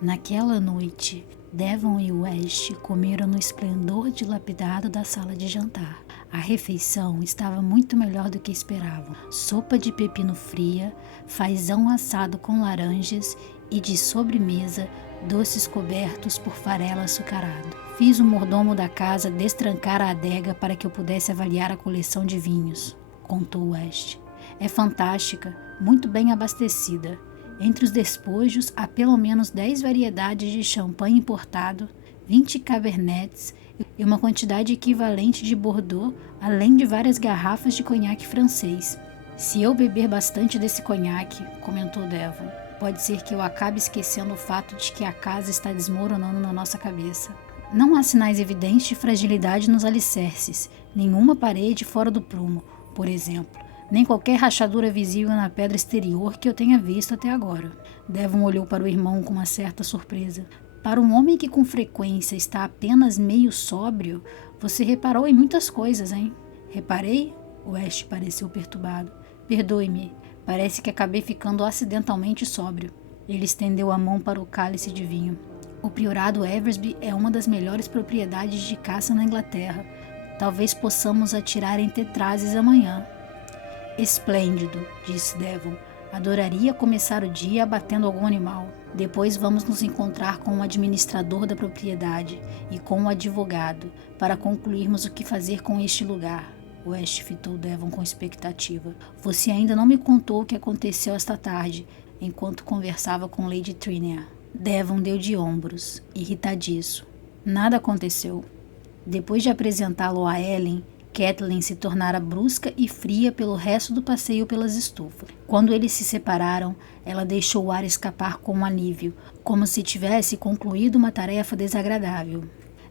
Naquela noite, Devon e West comeram no esplendor dilapidado da sala de jantar. A refeição estava muito melhor do que esperavam. Sopa de pepino fria, fazão assado com laranjas e, de sobremesa, doces cobertos por farelo açucarado. Fiz o mordomo da casa destrancar a adega para que eu pudesse avaliar a coleção de vinhos, contou West. É fantástica, muito bem abastecida. Entre os despojos há pelo menos 10 variedades de champanhe importado, 20 cabernets e uma quantidade equivalente de Bordeaux, além de várias garrafas de conhaque francês. Se eu beber bastante desse conhaque, comentou Devon, pode ser que eu acabe esquecendo o fato de que a casa está desmoronando na nossa cabeça. Não há sinais evidentes de fragilidade nos alicerces, nenhuma parede fora do prumo, por exemplo, nem qualquer rachadura visível na pedra exterior que eu tenha visto até agora. Devon olhou para o irmão com uma certa surpresa. Para um homem que com frequência está apenas meio sóbrio, você reparou em muitas coisas, hein? Reparei? West pareceu perturbado. Perdoe-me, parece que acabei ficando acidentalmente sóbrio. Ele estendeu a mão para o cálice de vinho. O priorado Eversby é uma das melhores propriedades de caça na Inglaterra. Talvez possamos atirar em tetrazes amanhã. Esplêndido, disse Devon. Adoraria começar o dia abatendo algum animal. Depois vamos nos encontrar com o administrador da propriedade e com o advogado para concluirmos o que fazer com este lugar. West fitou Devon com expectativa. Você ainda não me contou o que aconteceu esta tarde, enquanto conversava com Lady Trinia. Devon deu de ombros, irritadiço. Nada aconteceu. Depois de apresentá-lo a Ellen, Kathleen se tornara brusca e fria pelo resto do passeio pelas estufas. Quando eles se separaram, ela deixou o ar escapar com um alívio, como se tivesse concluído uma tarefa desagradável.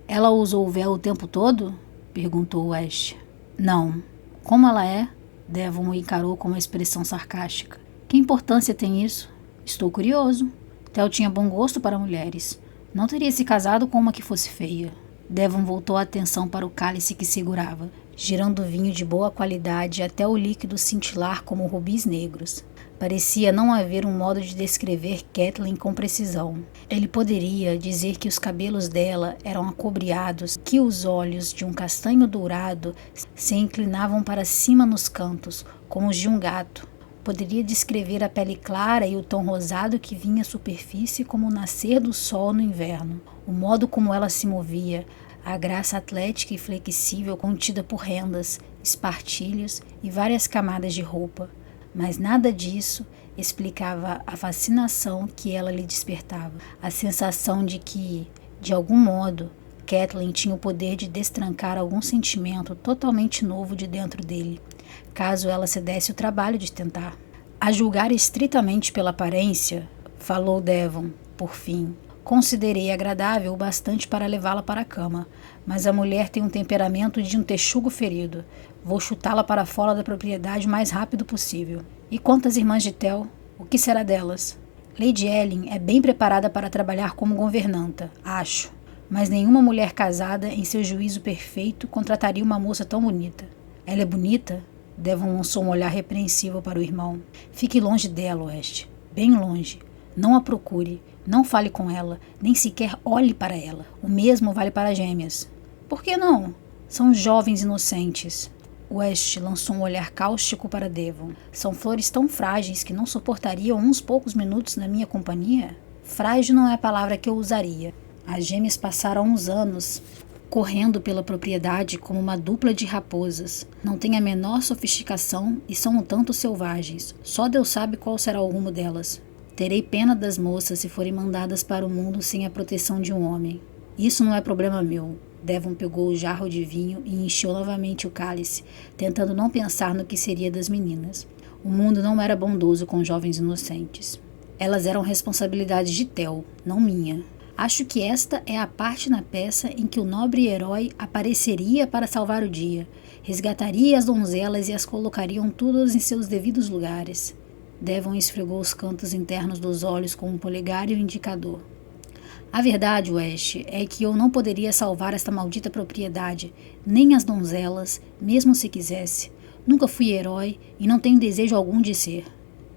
Ela usou o véu o tempo todo? Perguntou West. Não. Como ela é? Devon o encarou com uma expressão sarcástica. Que importância tem isso? Estou curioso. Tel tinha bom gosto para mulheres. Não teria se casado com uma que fosse feia. Devon voltou a atenção para o cálice que segurava, girando o vinho de boa qualidade até o líquido cintilar como rubis negros. Parecia não haver um modo de descrever Kathleen com precisão. Ele poderia dizer que os cabelos dela eram acobreados, que os olhos, de um castanho dourado, se inclinavam para cima nos cantos, como os de um gato. Poderia descrever a pele clara e o tom rosado que vinha à superfície como o nascer do sol no inverno. O modo como ela se movia, a graça atlética e flexível contida por rendas, espartilhos e várias camadas de roupa. Mas nada disso explicava a fascinação que ela lhe despertava, a sensação de que, de algum modo, Kathleen tinha o poder de destrancar algum sentimento totalmente novo de dentro dele, caso ela se desse o trabalho de tentar. A julgar estritamente pela aparência, falou Devon, por fim, considerei agradável o bastante para levá-la para a cama, mas a mulher tem um temperamento de um texugo ferido. Vou chutá-la para fora da propriedade o mais rápido possível. E quanto às irmãs de Tel, o que será delas? Lady Ellen é bem preparada para trabalhar como governanta, acho, mas nenhuma mulher casada, em seu juízo perfeito, contrataria uma moça tão bonita. Ela é bonita? Devon lançou um olhar repreensivo para o irmão. Fique longe dela, West. Bem longe. Não a procure. Não fale com ela. Nem sequer olhe para ela. O mesmo vale para gêmeas. Por que não? São jovens inocentes. West lançou um olhar cáustico para Devon. São flores tão frágeis que não suportariam uns poucos minutos na minha companhia? Frágil não é a palavra que eu usaria. As gêmeas passaram uns anos correndo pela propriedade como uma dupla de raposas. Não têm a menor sofisticação e são um tanto selvagens. Só Deus sabe qual será o rumo delas. Terei pena das moças se forem mandadas para o mundo sem a proteção de um homem. Isso não é problema meu. Devon pegou o jarro de vinho e encheu novamente o cálice, tentando não pensar no que seria das meninas. O mundo não era bondoso com jovens inocentes. Elas eram responsabilidade de Tel, não minha. Acho que esta é a parte na peça em que o nobre herói apareceria para salvar o dia, resgataria as donzelas e as colocariam todas em seus devidos lugares. Devon esfregou os cantos internos dos olhos com um polegar e um indicador. A verdade, West, é que eu não poderia salvar esta maldita propriedade, nem as donzelas, mesmo se quisesse. Nunca fui herói e não tenho desejo algum de ser.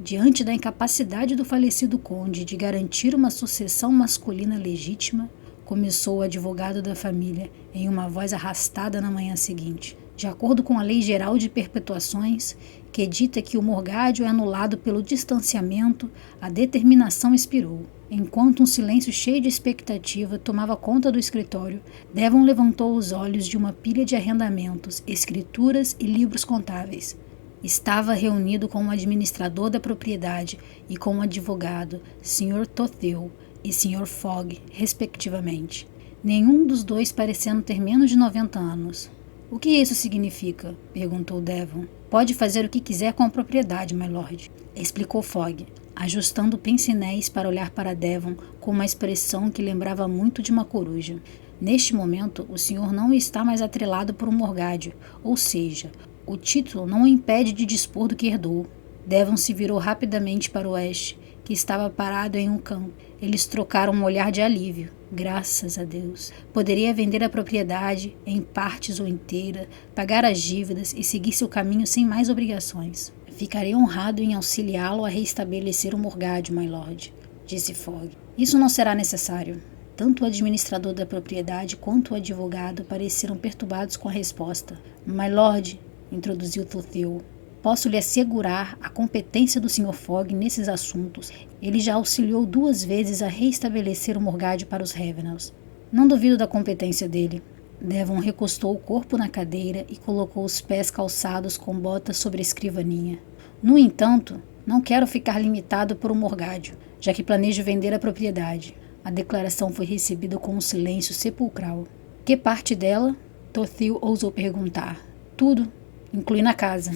Diante da incapacidade do falecido conde de garantir uma sucessão masculina legítima, começou o advogado da família em uma voz arrastada na manhã seguinte. De acordo com a Lei Geral de Perpetuações, que dita que o morgádio é anulado pelo distanciamento, a determinação expirou. Enquanto um silêncio cheio de expectativa tomava conta do escritório, Devon levantou os olhos de uma pilha de arrendamentos, escrituras e livros contábeis. Estava reunido com o administrador da propriedade e com o advogado, Sr. Tothil e Sr. Fogg, respectivamente. Nenhum dos dois parecendo ter menos de 90 anos. O que isso significa? Perguntou Devon. Pode fazer o que quiser com a propriedade, my lord, explicou Fogg, ajustando pince-nez para olhar para Devon com uma expressão que lembrava muito de uma coruja. Neste momento, o senhor não está mais atrelado por um morgádio, ou seja, o título não o impede de dispor do que herdou. Devon se virou rapidamente para o Ash, que estava parado em um campo. Eles trocaram um olhar de alívio. Graças a Deus. Poderia vender a propriedade, em partes ou inteira, pagar as dívidas e seguir seu caminho sem mais obrigações. Ficarei honrado em auxiliá-lo a reestabelecer o morgádio, my lord, disse Fogg. Isso não será necessário. Tanto o administrador da propriedade quanto o advogado pareceram perturbados com a resposta. My lord, introduziu Tothil, posso lhe assegurar a competência do Sr. Fogg nesses assuntos. Ele já auxiliou 2 vezes a reestabelecer o morgádio para os Ravenels. Não duvido da competência dele. Devon recostou o corpo na cadeira e colocou os pés calçados com botas sobre a escrivaninha. No entanto, não quero ficar limitado por um morgádio, já que planejo vender a propriedade. A declaração foi recebida com um silêncio sepulcral. Que parte dela? Tothil ousou perguntar. Tudo, incluindo a casa.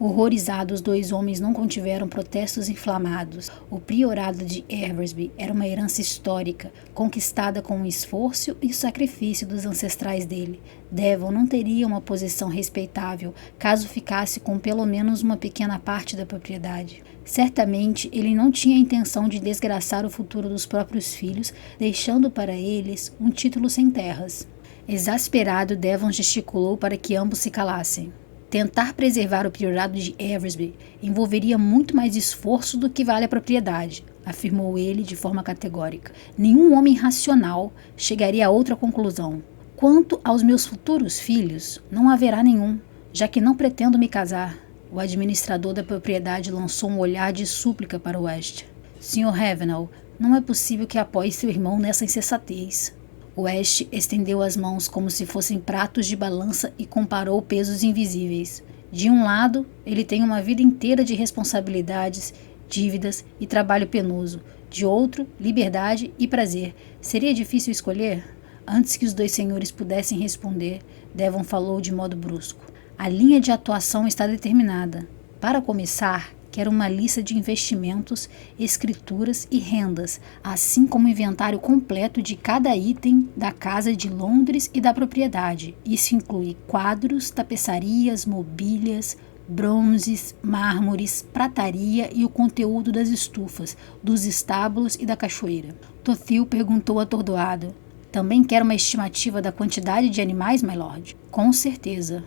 Horrorizados, os 2 homens não contiveram protestos inflamados. O priorado de Eversby era uma herança histórica, conquistada com o esforço e o sacrifício dos ancestrais dele. Devon não teria uma posição respeitável caso ficasse com pelo menos uma pequena parte da propriedade. Certamente, ele não tinha a intenção de desgraçar o futuro dos próprios filhos, deixando para eles um título sem terras. Exasperado, Devon gesticulou para que ambos se calassem. Tentar preservar o priorado de Eversby envolveria muito mais esforço do que vale a propriedade, afirmou ele de forma categórica. Nenhum homem racional chegaria a outra conclusão. Quanto aos meus futuros filhos, não haverá nenhum, já que não pretendo me casar. O administrador da propriedade lançou um olhar de súplica para o West. Sr. Ravenel, não é possível que apoie seu irmão nessa insensatez. West estendeu as mãos como se fossem pratos de balança e comparou pesos invisíveis. De um lado, ele tem uma vida inteira de responsabilidades, dívidas e trabalho penoso. De outro, liberdade e prazer. Seria difícil escolher? Antes que os 2 senhores pudessem responder, Devon falou de modo brusco. A linha de atuação está determinada. Para começar, quero uma lista de investimentos, escrituras e rendas, assim como o inventário completo de cada item da casa de Londres e da propriedade. Isso inclui quadros, tapeçarias, mobílias, bronzes, mármores, prataria e o conteúdo das estufas, dos estábulos e da cachoeira. Tothil perguntou atordoado. Também quero uma estimativa da quantidade de animais, my lord? Com certeza.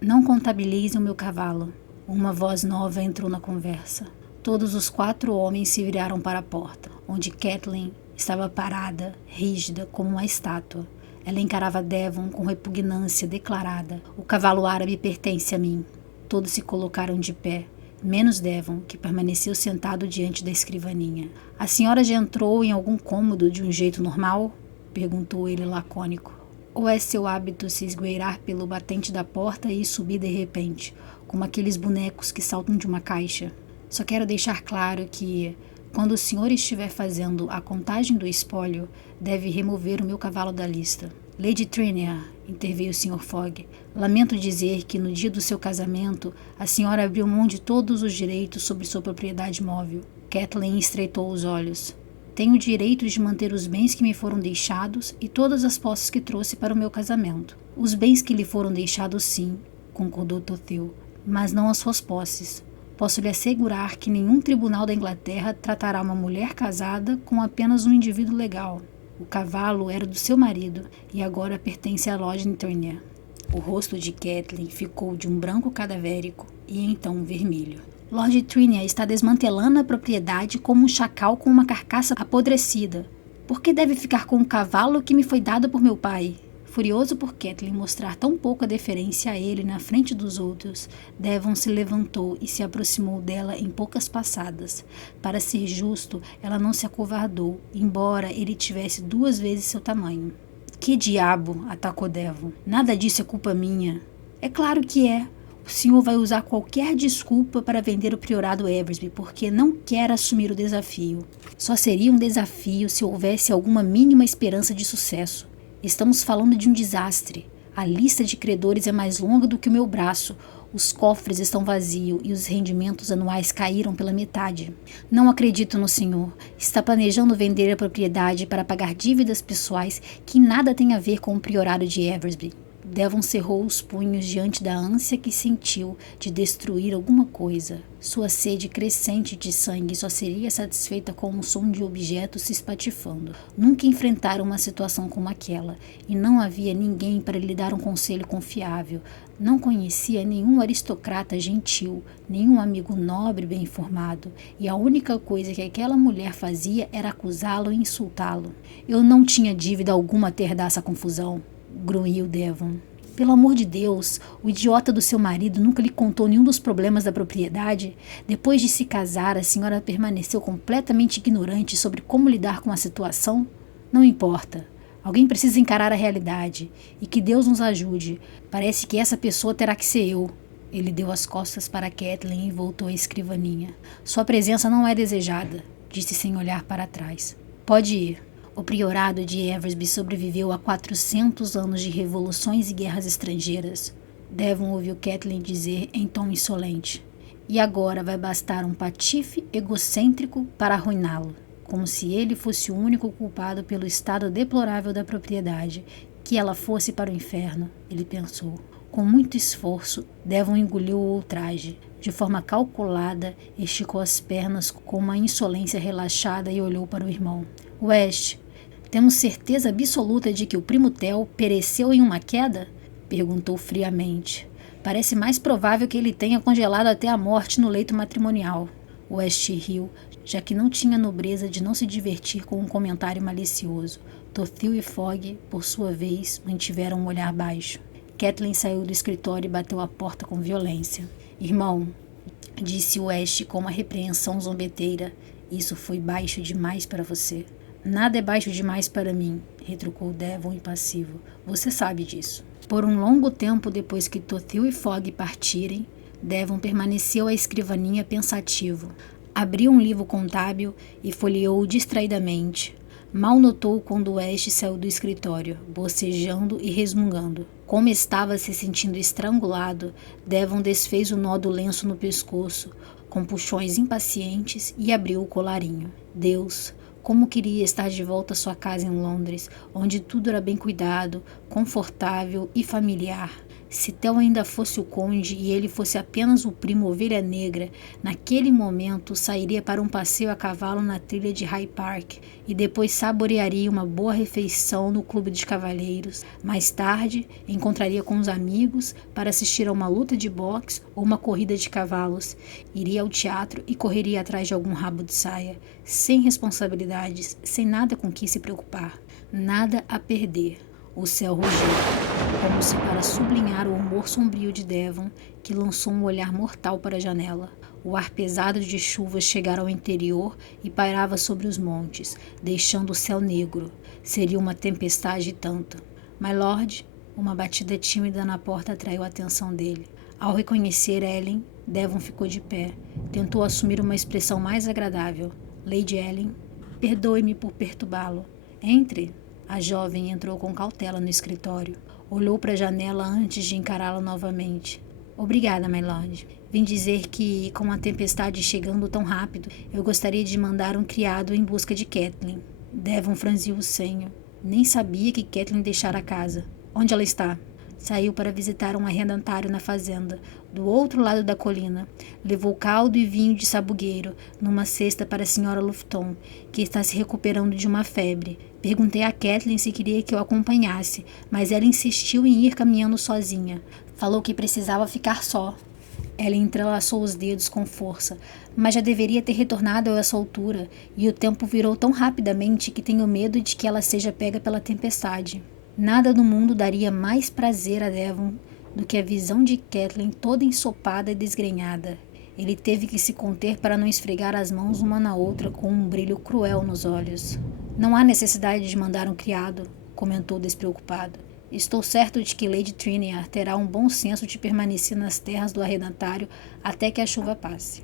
Não contabilize o meu cavalo. Uma voz nova entrou na conversa. Todos os 4 homens se viraram para a porta, onde Kathleen estava parada, rígida como uma estátua. Ela encarava Devon com repugnância declarada. O cavalo árabe pertence a mim. Todos se colocaram de pé, menos Devon, que permaneceu sentado diante da escrivaninha. A senhora já entrou em algum cômodo de um jeito normal? Perguntou ele lacônico. Ou é seu hábito se esgueirar pelo batente da porta e subir de repente, como aqueles bonecos que saltam de uma caixa? Só quero deixar claro que, quando o senhor estiver fazendo a contagem do espólio, deve remover o meu cavalo da lista. Lady Trinier, interveio o Sr. Fogg, lamento dizer que no dia do seu casamento, a senhora abriu mão de todos os direitos sobre sua propriedade móvel. Kathleen estreitou os olhos. Tenho o direito de manter os bens que me foram deixados e todas as posses que trouxe para o meu casamento. Os bens que lhe foram deixados, sim, concordou Tothil, mas não as suas posses. Posso lhe assegurar que nenhum tribunal da Inglaterra tratará uma mulher casada com apenas um indivíduo legal. O cavalo era do seu marido e agora pertence à Lord Trinier. O rosto de Kathleen ficou de um branco cadavérico e então vermelho. Lord Trinia está desmantelando a propriedade como um chacal com uma carcaça apodrecida. Por que deve ficar com o cavalo que me foi dado por meu pai? Furioso por Catelyn mostrar tão pouca deferência a ele na frente dos outros, Devon se levantou e se aproximou dela em poucas passadas. Para ser justo, ela não se acovardou, embora ele tivesse 2 vezes seu tamanho. Que diabo? Atacou Devon. Nada disso é culpa minha. É claro que é. O senhor vai usar qualquer desculpa para vender o priorado Eversby, porque não quer assumir o desafio. Só seria um desafio se houvesse alguma mínima esperança de sucesso. Estamos falando de um desastre. A lista de credores é mais longa do que o meu braço. Os cofres estão vazios e os rendimentos anuais caíram pela metade. Não acredito no senhor. Está planejando vender a propriedade para pagar dívidas pessoais que nada têm a ver com o priorado de Eversby. Devon cerrou os punhos diante da ânsia que sentiu de destruir alguma coisa. Sua sede crescente de sangue só seria satisfeita com um som de objetos se espatifando. Nunca enfrentara uma situação como aquela, e não havia ninguém para lhe dar um conselho confiável. Não conhecia nenhum aristocrata gentil, nenhum amigo nobre bem informado, e a única coisa que aquela mulher fazia era acusá-lo e insultá-lo. Eu não tinha dívida alguma a ter dessa confusão, grunhiu Devon. Pelo amor de Deus, o idiota do seu marido nunca lhe contou nenhum dos problemas da propriedade? Depois de se casar, a senhora permaneceu completamente ignorante sobre como lidar com a situação? Não importa. Alguém precisa encarar a realidade. E que Deus nos ajude. Parece que essa pessoa terá que ser eu. Ele deu as costas para Catelyn e voltou à escrivaninha. Sua presença não é desejada, disse sem olhar para trás. Pode ir. O priorado de Eversby sobreviveu a 400 anos de revoluções e guerras estrangeiras. Devon ouviu Catelyn dizer em tom insolente. E agora vai bastar um patife egocêntrico para arruiná-lo, como se ele fosse o único culpado pelo estado deplorável da propriedade. Que ela fosse para o inferno, ele pensou. Com muito esforço, Devon engoliu o ultraje. De forma calculada, esticou as pernas com uma insolência relaxada e olhou para o irmão. West, temos certeza absoluta de que o primo Tel pereceu em uma queda? Perguntou friamente. Parece mais provável que ele tenha congelado até a morte no leito matrimonial. West riu, já que não tinha nobreza de não se divertir com um comentário malicioso. Tothil e Fogg, por sua vez, mantiveram um olhar baixo. Catelyn saiu do escritório e bateu a porta com violência. Irmão, disse West com uma repreensão zombeteira, isso foi baixo demais para você. Nada é baixo demais para mim, retrucou Devon impassivo. Você sabe disso. Por um longo tempo depois que Tothil e Fogg partirem, Devon permaneceu à escrivaninha pensativo. Abriu um livro contábil e folheou distraidamente. Mal notou quando West saiu do escritório, bocejando e resmungando. Como estava se sentindo estrangulado, Devon desfez o nó do lenço no pescoço, com puxões impacientes, e abriu o colarinho. Deus, como queria estar de volta à sua casa em Londres, onde tudo era bem cuidado, confortável e familiar. Se Tel ainda fosse o conde e ele fosse apenas o primo Ovelha Negra, naquele momento sairia para um passeio a cavalo na trilha de Hyde Park e depois saborearia uma boa refeição no clube de cavalheiros. Mais tarde, encontraria com os amigos para assistir a uma luta de boxe ou uma corrida de cavalos. Iria ao teatro e correria atrás de algum rabo de saia, sem responsabilidades, sem nada com que se preocupar. Nada a perder. O céu rugiu, como se para sublinhar o humor sombrio de Devon, que lançou um olhar mortal para a janela. O ar pesado de chuva chegara ao interior e pairava sobre os montes, deixando o céu negro. Seria uma tempestade e tanto. My Lord, uma batida tímida na porta atraiu a atenção dele. Ao reconhecer Ellen, Devon ficou de pé. Tentou assumir uma expressão mais agradável. Lady Ellen, perdoe-me por perturbá-lo. Entre. A jovem entrou com cautela no escritório. Olhou para a janela antes de encará-la novamente. Obrigada, my lord. Vim dizer que, com a tempestade chegando tão rápido, eu gostaria de mandar um criado em busca de Catelyn. Devon franziu o senho. Nem sabia que Catelyn deixara a casa. Onde ela está? Saiu para visitar um arrendatário na fazenda, do outro lado da colina. Levou caldo e vinho de sabugueiro, numa cesta para a senhora Lufton, que está se recuperando de uma febre. Perguntei a Catelyn se queria que eu acompanhasse, mas ela insistiu em ir caminhando sozinha. Falou que precisava ficar só. Ellen entrelaçou os dedos com força, mas já deveria ter retornado a essa altura, e o tempo virou tão rapidamente que tenho medo de que ela seja pega pela tempestade. Nada no mundo daria mais prazer a Devon do que a visão de Catelyn toda ensopada e desgrenhada. Ele teve que se conter para não esfregar as mãos uma na outra com um brilho cruel nos olhos. Não há necessidade de mandar um criado, comentou despreocupado. Estou certo de que Lady Triniar terá um bom senso de permanecer nas terras do arrendatário até que a chuva passe.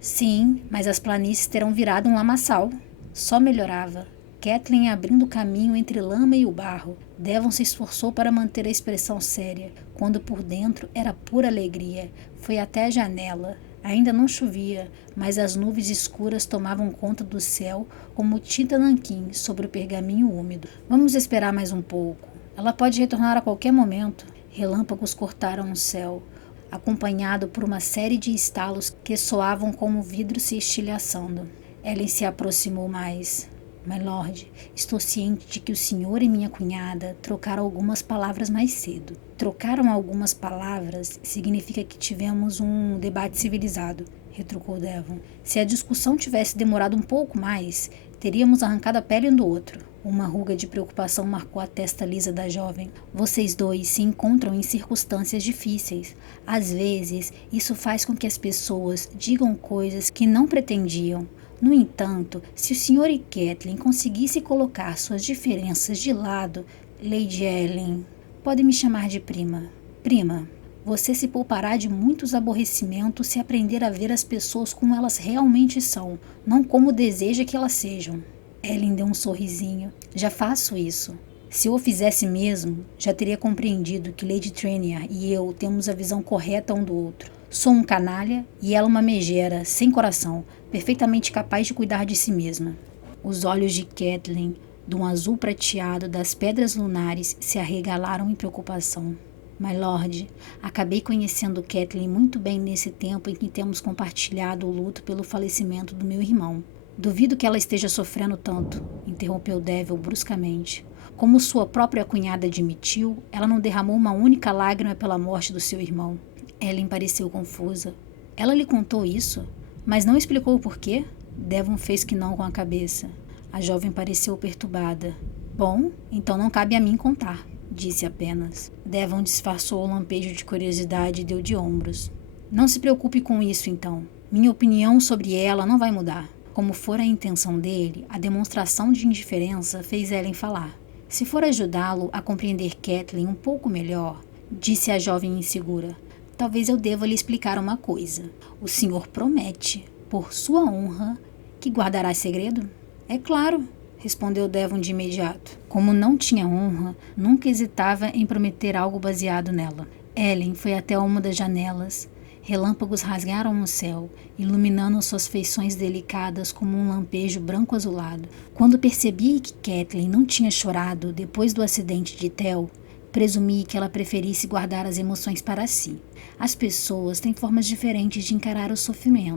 Sim, mas as planícies terão virado um lamaçal. Só melhorava. Catelyn abrindo caminho entre lama e o barro. Devon se esforçou para manter a expressão séria, quando por dentro era pura alegria. Foi até a janela. Ainda não chovia, mas as nuvens escuras tomavam conta do céu como tinta nanquim sobre o pergaminho úmido. Vamos esperar mais um pouco. Ela pode retornar a qualquer momento. Relâmpagos cortaram o céu, acompanhado por uma série de estalos que soavam como vidro se estilhaçando. Ellen se aproximou mais. My Lord, estou ciente de que o senhor e minha cunhada trocaram algumas palavras mais cedo. Trocaram algumas palavras significa que tivemos um debate civilizado, retrucou Devon. Se a discussão tivesse demorado um pouco mais, teríamos arrancado a pele um do outro. Uma ruga de preocupação marcou a testa lisa da jovem. Vocês dois se encontram em circunstâncias difíceis. Às vezes, isso faz com que as pessoas digam coisas que não pretendiam. No entanto, se o Sr. e Catelyn conseguissem colocar suas diferenças de lado, Lady Ellen, pode me chamar de prima. Prima, você se poupará de muitos aborrecimentos se aprender a ver as pessoas como elas realmente são, não como deseja que elas sejam. Ellen deu um sorrisinho. Já faço isso. Se eu o fizesse mesmo, já teria compreendido que Lady Triniar e eu temos a visão correta um do outro. Sou um canalha e ela uma megera, sem coração, perfeitamente capaz de cuidar de si mesma. Os olhos de Catelyn, de um azul prateado das pedras lunares, se arregalaram em preocupação. My Lord, acabei conhecendo Catelyn muito bem nesse tempo em que temos compartilhado o luto pelo falecimento do meu irmão. Duvido que ela esteja sofrendo tanto, interrompeu Devil bruscamente. Como sua própria cunhada admitiu, ela não derramou uma única lágrima pela morte do seu irmão. Ellen pareceu confusa. Ela lhe contou isso? Mas não explicou o porquê? Devon fez que não com a cabeça. A jovem pareceu perturbada. Bom, então não cabe a mim contar, disse apenas. Devon disfarçou o lampejo de curiosidade e deu de ombros. Não se preocupe com isso, então. Minha opinião sobre ela não vai mudar. Como for a intenção dele, a demonstração de indiferença fez Ellen falar. Se for ajudá-lo a compreender Catelyn um pouco melhor, disse a jovem insegura, talvez eu deva lhe explicar uma coisa. O senhor promete, por sua honra, que guardará segredo? É claro, respondeu Devon de imediato. Como não tinha honra, nunca hesitava em prometer algo baseado nela. Ellen foi até uma das janelas. Relâmpagos rasgaram o céu, iluminando suas feições delicadas como um lampejo branco-azulado. Quando percebi que Catelyn não tinha chorado depois do acidente de Tel, presumi que ela preferisse guardar as emoções para si. As pessoas têm formas diferentes de encarar o sofrimento.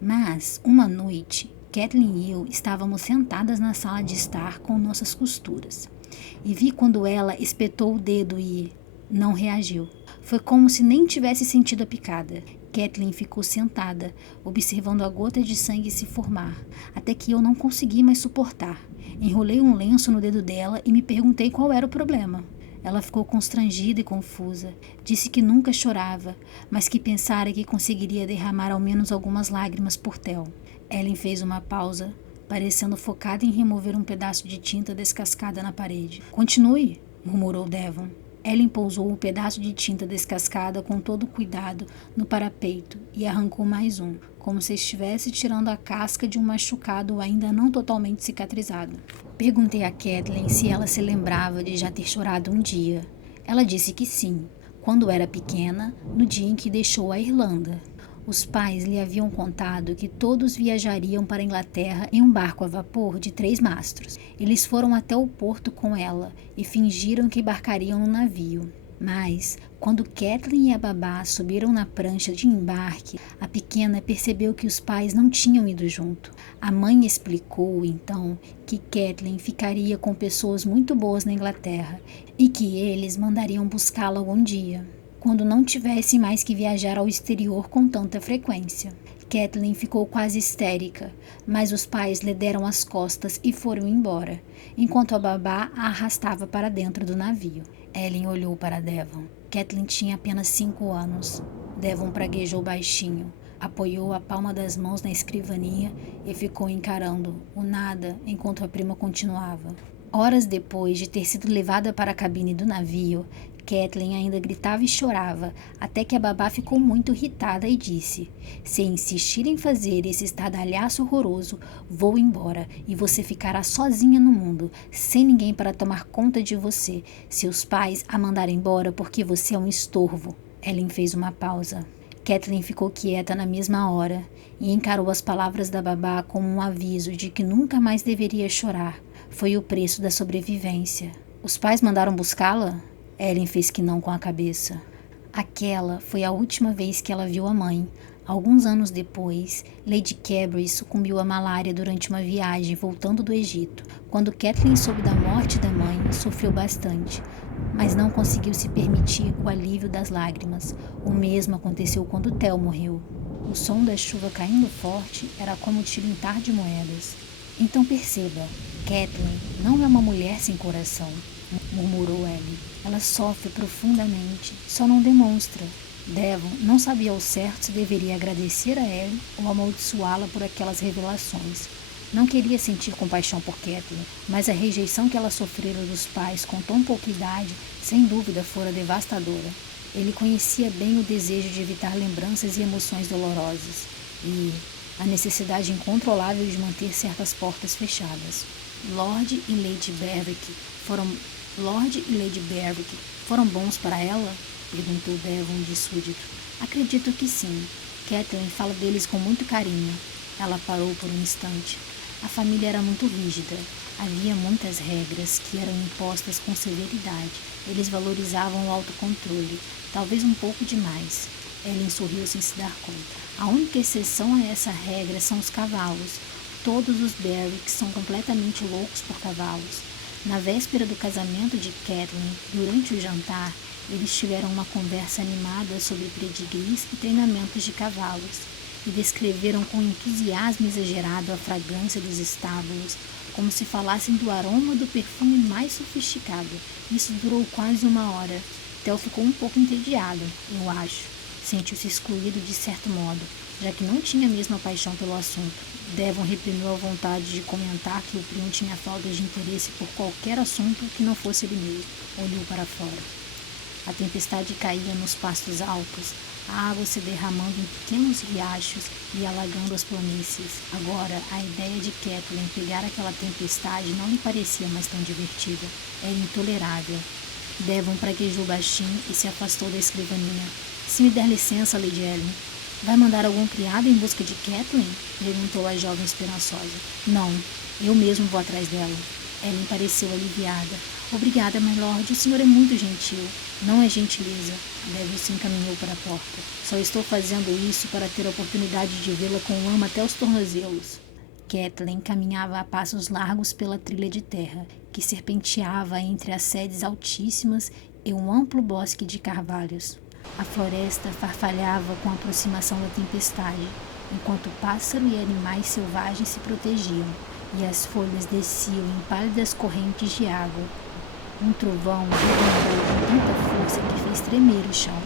Mas, uma noite, Catelyn e eu estávamos sentadas na sala de estar com nossas costuras. E vi quando ela espetou o dedo e não reagiu. Foi como se nem tivesse sentido a picada. Catelyn ficou sentada, observando a gota de sangue se formar, até que eu não consegui mais suportar. Enrolei um lenço no dedo dela e me perguntei qual era o problema. Ela ficou constrangida e confusa. Disse que nunca chorava, mas que pensara que conseguiria derramar ao menos algumas lágrimas por Tel. Ellen fez uma pausa, parecendo focada em remover um pedaço de tinta descascada na parede. Continue, murmurou Devon. Ellen pousou um pedaço de tinta descascada com todo cuidado no parapeito e arrancou mais um, como se estivesse tirando a casca de um machucado ainda não totalmente cicatrizado. Perguntei a Catelyn se ela se lembrava de já ter chorado um dia. Ela disse que sim, quando era pequena, no dia em que deixou a Irlanda. Os pais lhe haviam contado que todos viajariam para a Inglaterra em um barco a vapor de 3 mastros. Eles foram até o porto com ela e fingiram que embarcariam no navio. Mas, quando Catelyn e a babá subiram na prancha de embarque, a pequena percebeu que os pais não tinham ido junto. A mãe explicou, então, que Catelyn ficaria com pessoas muito boas na Inglaterra e que eles mandariam buscá-la algum dia. quando não tivessem mais que viajar ao exterior com tanta frequência. Kathleen ficou quase histérica, mas os pais lhe deram as costas e foram embora, enquanto a babá a arrastava para dentro do navio. Ellen olhou para Devon. Kathleen tinha apenas 5 anos. Devon praguejou baixinho, apoiou a palma das mãos na escrivaninha e ficou encarando o nada enquanto a prima continuava. Horas depois de ter sido levada para a cabine do navio, Kathleen ainda gritava e chorava, até que a babá ficou muito irritada e disse: "Se insistir em fazer esse estardalhaço horroroso, vou embora e você ficará sozinha no mundo, sem ninguém para tomar conta de você. Seus pais a mandaram embora porque você é um estorvo." Ellen fez uma pausa. Kathleen ficou quieta na mesma hora e encarou as palavras da babá como um aviso de que nunca mais deveria chorar. Foi o preço da sobrevivência. "Os pais mandaram buscá-la?" Ellen fez que não com a cabeça. Aquela foi a última vez que ela viu a mãe. Alguns anos depois, Lady Cabrey sucumbiu à malária durante uma viagem voltando do Egito. Quando Kathleen soube da morte da mãe, sofreu bastante, mas não conseguiu se permitir o alívio das lágrimas. O mesmo aconteceu quando Theo morreu. O som da chuva caindo forte era como o tilintar de moedas. "Então perceba, Kathleen não é uma mulher sem coração", murmurou Ellen. "Ela sofre profundamente, só não demonstra." Devon não sabia ao certo se deveria agradecer a Ellen ou amaldiçoá-la por aquelas revelações. Não queria sentir compaixão por Kathleen, mas a rejeição que ela sofrera dos pais com tão pouca idade, sem dúvida, fora devastadora. Ele conhecia bem o desejo de evitar lembranças e emoções dolorosas, e a necessidade incontrolável de manter certas portas fechadas. Lord e Lady Berwick foram bons para ela?" perguntou Devon de súdito. "Acredito que sim. Kathleen fala deles com muito carinho." Ela parou por um instante. A família era muito rígida. Havia muitas regras que eram impostas com severidade. Eles valorizavam o autocontrole, talvez um pouco demais. Ellen sorriu sem se dar conta. "A única exceção a essa regra são os cavalos. Todos os Berwick são completamente loucos por cavalos." Na véspera do casamento de Kathleen, durante o jantar, eles tiveram uma conversa animada sobre pedigrees e treinamentos de cavalos, e descreveram com entusiasmo exagerado a fragrância dos estábulos, como se falassem do aroma do perfume mais sofisticado. Isso durou quase 1 hora. Theo ficou um pouco entediado, eu acho. Sentiu-se excluído de certo modo, já que não tinha a mesma paixão pelo assunto. Devon reprimiu a vontade de comentar que o primo tinha falta de interesse por qualquer assunto que não fosse ele mesmo. Olhou para fora. A tempestade caía nos pastos altos, a água se derramando em pequenos riachos e alagando as planícies. Agora, a ideia de Kathleen pegar aquela tempestade não lhe parecia mais tão divertida. Era intolerável. Devon praguejou baixinho e se afastou da escrivaninha. "Se me der licença, Lady Ellen." "Vai mandar algum criado em busca de Kathleen?" perguntou a jovem esperançosa. "Não, eu mesmo vou atrás dela." Ellen pareceu aliviada. "Obrigada, my lord, o senhor é muito gentil." "Não é gentileza." Devon se encaminhou para a porta. "Só estou fazendo isso para ter a oportunidade de vê-la com lama até os tornozelos." Kathleen caminhava a passos largos pela trilha de terra, que serpenteava entre as sedes altíssimas e um amplo bosque de carvalhos. A floresta farfalhava com a aproximação da tempestade, enquanto pássaro e animais selvagens se protegiam, e as folhas desciam em pálidas correntes de água. Um trovão retumbou com tanta força que fez tremer o chão.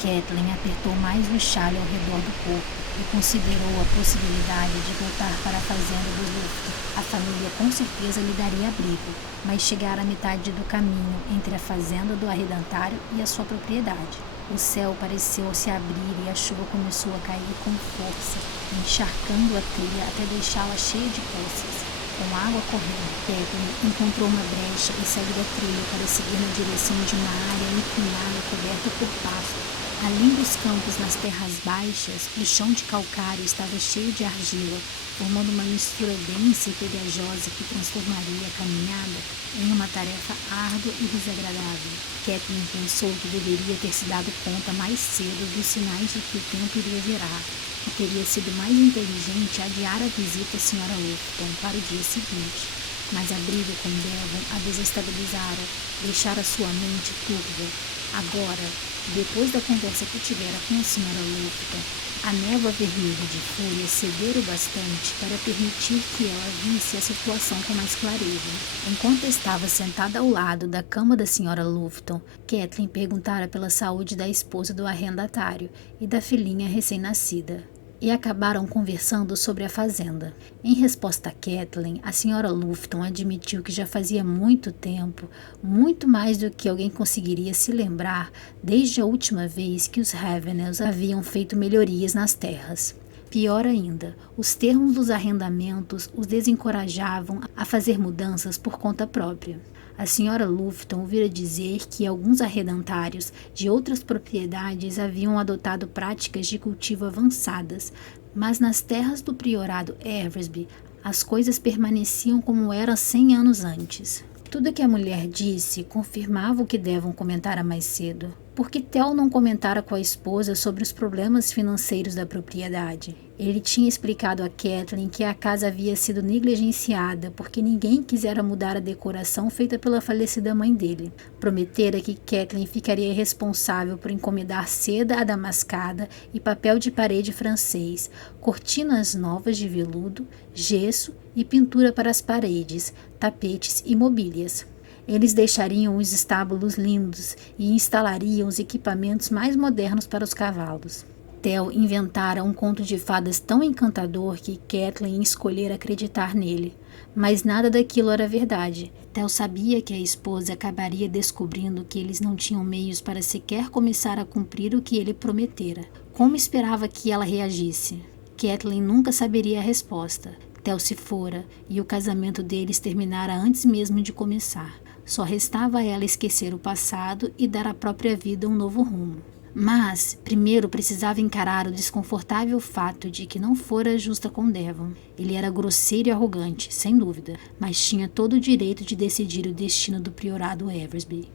Kathleen apertou mais o chale ao redor do corpo e considerou a possibilidade de voltar para a fazenda do Lufton. A família com certeza lhe daria abrigo, mas chegara à metade do caminho entre a fazenda do arrendatário e a sua propriedade. O céu pareceu se abrir e a chuva começou a cair com força, encharcando a trilha até deixá-la cheia de poças. Com água correndo, Kathleen encontrou uma brecha e saiu da trilha para seguir na direção de uma área inclinada coberta por pasto. Além dos campos nas terras baixas, o chão de calcário estava cheio de argila, formando uma mistura densa e pegajosa que transformaria a caminhada em uma tarefa árdua e desagradável. Kathleen pensou que deveria ter se dado conta mais cedo dos sinais de que o tempo iria virar, e teria sido mais inteligente adiar a visita à Sra. Lufton para o dia seguinte. mas a briga com Devon a desestabilizara, deixara sua mente turva. Agora, depois da conversa que tivera com a senhora Lupton, a névoa vermelha de fúria cedera o bastante para permitir que ela visse a situação com mais clareza. Enquanto estava sentada ao lado da cama da senhora Lupton, Kathleen perguntara pela saúde da esposa do arrendatário e da filhinha recém-nascida, e acabaram conversando sobre a fazenda. Em resposta a Kathleen, a senhora Lupton admitiu que já fazia muito tempo, muito mais do que alguém conseguiria se lembrar, desde a última vez que os Ravenels haviam feito melhorias nas terras. Pior ainda, os termos dos arrendamentos os desencorajavam a fazer mudanças por conta própria. A senhora Lupton ouvira dizer que alguns arrendatários de outras propriedades haviam adotado práticas de cultivo avançadas, mas nas terras do priorado Eversby as coisas permaneciam como eram 100 anos antes. Tudo que a mulher disse confirmava o que Devon comentara mais cedo. Por que Theo não comentara com a esposa sobre os problemas financeiros da propriedade? Ele tinha explicado a Kathleen que a casa havia sido negligenciada porque ninguém quisera mudar a decoração feita pela falecida mãe dele. Prometera que Kathleen ficaria responsável por encomendar seda adamascada e papel de parede francês, cortinas novas de veludo, gesso e pintura para as paredes, tapetes e mobílias. Eles deixariam os estábulos lindos e instalariam os equipamentos mais modernos para os cavalos. Theo inventara um conto de fadas tão encantador que Kathleen escolhera acreditar nele. Mas nada daquilo era verdade. Theo sabia que a esposa acabaria descobrindo que eles não tinham meios para sequer começar a cumprir o que ele prometera. Como esperava que ela reagisse? Kathleen nunca saberia a resposta. Theo se fora e o casamento deles terminara antes mesmo de começar. Só restava a ela esquecer o passado e dar à própria vida um novo rumo. Mas, primeiro precisava encarar o desconfortável fato de que não fora justa com Devon. Ele era grosseiro e arrogante, sem dúvida, mas tinha todo o direito de decidir o destino do priorado Eversby.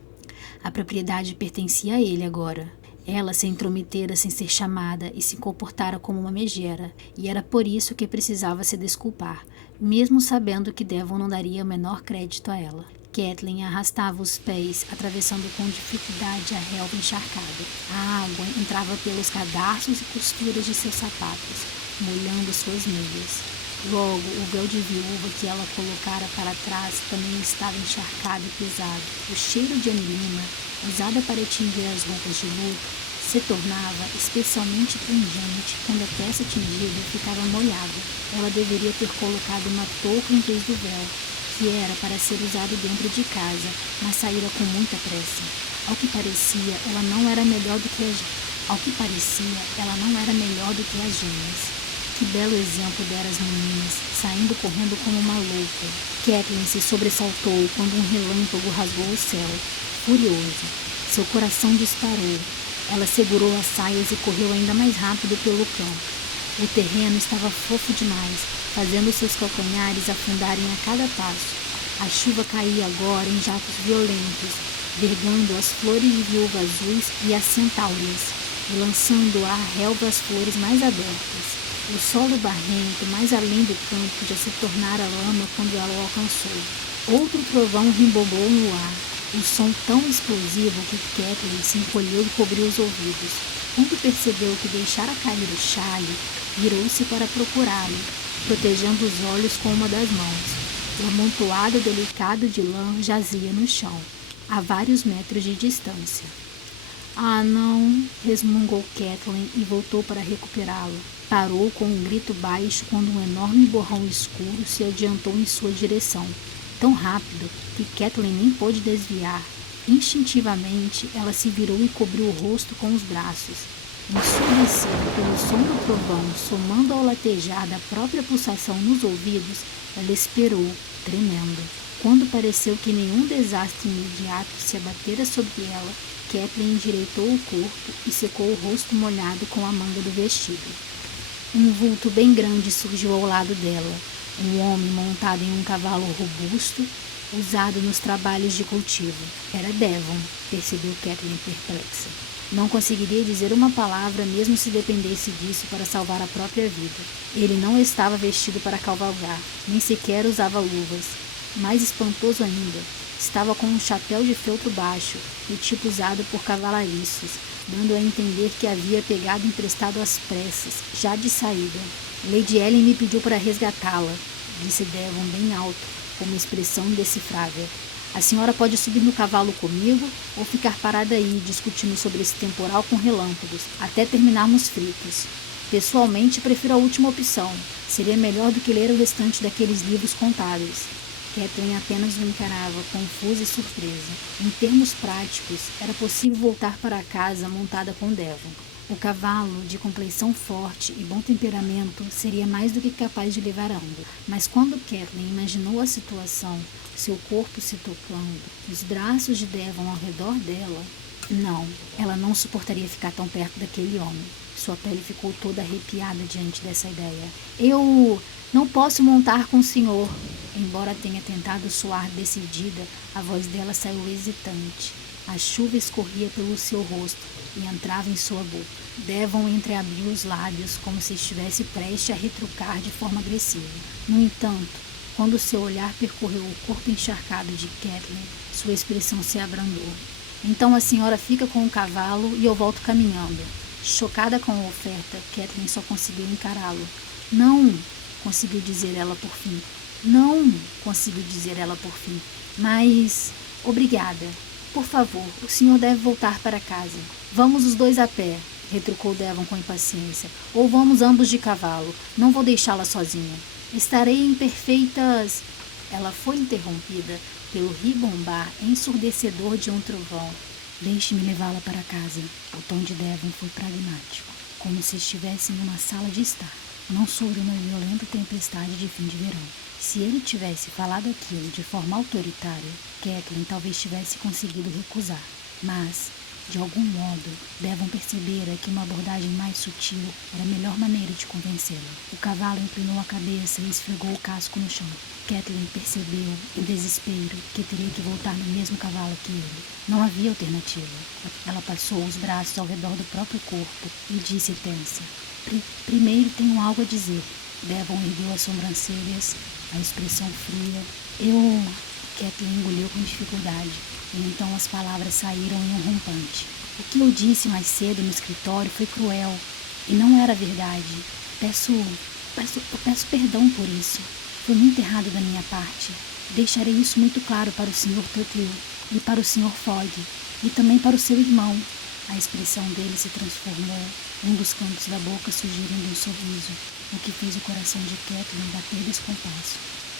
A propriedade pertencia a ele agora. Ela se intrometera sem ser chamada e se comportara como uma megera, e era por isso que precisava se desculpar, mesmo sabendo que Devon não daria o menor crédito a ela. Kathleen arrastava os pés, atravessando com dificuldade a relva encharcada. A água entrava pelos cadarços e costuras de seus sapatos, molhando suas meias. Logo, o véu de viúva que ela colocara para trás também estava encharcado e pesado. O cheiro de anilina, usada para tingir as roupas de luto, se tornava especialmente pungente quando a peça tingida ficava molhada. Ela deveria ter colocado uma touca em vez do véu, que era para ser usado dentro de casa, mas saíra com muita pressa. Ao que parecia, ela não era melhor do que as gêmeas. Que belo exemplo dera às meninas, saindo correndo como uma louca. Kathleen se sobressaltou quando um relâmpago rasgou o céu. Furioso, seu coração disparou. Ela segurou as saias e correu ainda mais rápido pelo campo. O terreno estava fofo demais, fazendo seus calcanhares afundarem a cada passo. A chuva caía agora em jatos violentos, vergando as flores de viúva azuis e as centáureas, e lançando à relva as flores mais abertas. O solo barrento, mais além do campo, já se tornara lama quando ela o alcançou. Outro trovão rimbomou no ar, um som tão explosivo que Kathleen se encolheu e cobriu os ouvidos. Quando percebeu que deixara cair o chale, virou-se para procurá-lo, protegendo os olhos com uma das mãos. O amontoado delicado de lã jazia no chão, a vários metros de distância. Ah, não! Resmungou Kathleen e voltou para recuperá-lo. Parou com um grito baixo quando um enorme borrão escuro se adiantou em sua direção, tão rápido que Kathleen nem pôde desviar. Instintivamente, ela se virou e cobriu o rosto com os braços. Ensurdecida pelo som do trovão, somando ao latejar da própria pulsação nos ouvidos, ela esperou, tremendo. Quando pareceu que nenhum desastre imediato se abatera sobre ela, Kathleen endireitou o corpo e secou o rosto molhado com a manga do vestido. Um vulto bem grande surgiu ao lado dela, um homem montado em um cavalo robusto, usado nos trabalhos de cultivo. Era Devon, percebeu Kathleen perplexa. Não conseguiria dizer uma palavra mesmo se dependesse disso para salvar a própria vida. Ele não estava vestido para cavalgar, nem sequer usava luvas. Mais espantoso ainda, estava com um chapéu de feltro baixo, do tipo usado por cavalariços, dando a entender que havia pegado emprestado às pressas, já de saída. Lady Ellen me pediu para resgatá-la, disse Devon bem alto, com uma expressão indecifrável. A senhora pode subir no cavalo comigo ou ficar parada aí discutindo sobre esse temporal com relâmpagos, até terminarmos fritos. Pessoalmente, prefiro a última opção. Seria melhor do que ler o restante daqueles livros contábeis. Kathleen apenas o encarava, confusa e surpresa. Em termos práticos, era possível voltar para casa montada com Devon. O cavalo, de compleição forte e bom temperamento, seria mais do que capaz de levar ambos. Mas quando Kathleen imaginou a situação, seu corpo se tocando, os braços de Devon ao redor dela, não, ela não suportaria ficar tão perto daquele homem. Sua pele ficou toda arrepiada diante dessa ideia. Eu não posso montar com o senhor. Embora tenha tentado soar decidida, a voz dela saiu hesitante. A chuva escorria pelo seu rosto e entrava em sua boca. Devon entreabriu os lábios como se estivesse prestes a retrucar de forma agressiva. No entanto, quando seu olhar percorreu o corpo encharcado de Kathleen, sua expressão se abrandou. Então a senhora fica com o cavalo e eu volto caminhando. Chocada com a oferta, Kathleen só conseguiu encará-lo. Não, conseguiu dizer ela por fim. Não, conseguiu dizer ela por fim. Mas, obrigada. Por favor, o senhor deve voltar para casa. Vamos os dois a pé, retrucou Devon com impaciência. Ou vamos ambos de cavalo. Não vou deixá-la sozinha. Estarei em perfeitas... Ela foi interrompida pelo ribombar ensurdecedor de um trovão. Deixe-me levá-la para casa. O tom de Devon foi pragmático, como se estivesse numa sala de estar, não sobre uma violenta tempestade de fim de verão. Se ele tivesse falado aquilo de forma autoritária, Kathleen talvez tivesse conseguido recusar. Mas, de algum modo, Devon percebera que uma abordagem mais sutil era a melhor maneira de convencê-la. O cavalo inclinou a cabeça e esfregou o casco no chão. Kathleen percebeu, em desespero, que teria que voltar no mesmo cavalo que ele. Não havia alternativa. Ela passou os braços ao redor do próprio corpo e disse tensa. Primeiro tenho algo a dizer. Devon ergueu as sobrancelhas, a expressão fria. Kathleen engoliu com dificuldade, e então as palavras saíram em um rompante. O que eu disse mais cedo no escritório foi cruel, e não era verdade. Peço perdão por isso. Foi muito errado da minha parte. Deixarei isso muito claro para o Sr. Tuthill e para o Sr. Fogg, e também para o seu irmão. A expressão dele se transformou, um dos cantos da boca sugerindo um sorriso, o que fez o coração de Kathleen bater descompasso.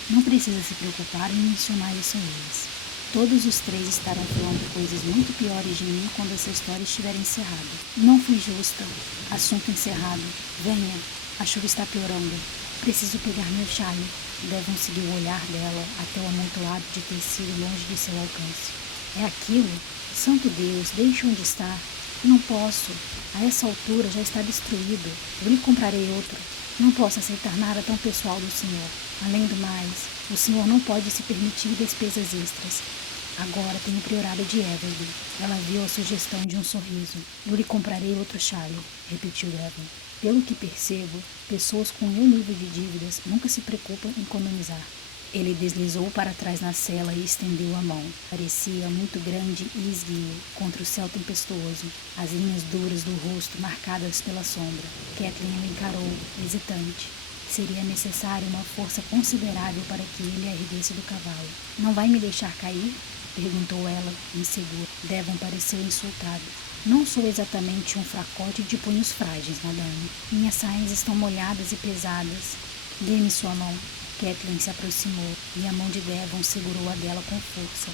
Não precisa se preocupar em mencionar isso a eles. Todos os três estarão falando coisas muito piores de mim quando essa história estiver encerrada. Não fui justa. Assunto encerrado. Venha. A chuva está piorando. Preciso pegar meu chale. Devon seguir o olhar dela até o amontoado de tecido longe de seu alcance. É aquilo? Santo Deus, deixe onde está. Não posso. A essa altura já está destruído. Eu lhe comprarei outro. Não posso aceitar nada tão pessoal do senhor. Além do mais, o senhor não pode se permitir despesas extras. Agora tenho priorado de Everly. Ela viu a sugestão de um sorriso. Eu lhe comprarei outro chale, repetiu Devon. Pelo que percebo, pessoas com meu nível de dívidas nunca se preocupam em economizar. Ele deslizou para trás na cela e estendeu a mão. Parecia muito grande e esguio contra o céu tempestuoso, as linhas duras do rosto marcadas pela sombra. Kathleen o encarou, hesitante. Seria necessária uma força considerável para que ele a erguesse do cavalo. Não vai me deixar cair? Perguntou ela, insegura. Devon pareceu insultado. Não sou exatamente um fracote de punhos frágeis, madame. Minhas saias estão molhadas e pesadas. Dê-me sua mão. Kathleen se aproximou e a mão de Devon segurou a dela com força.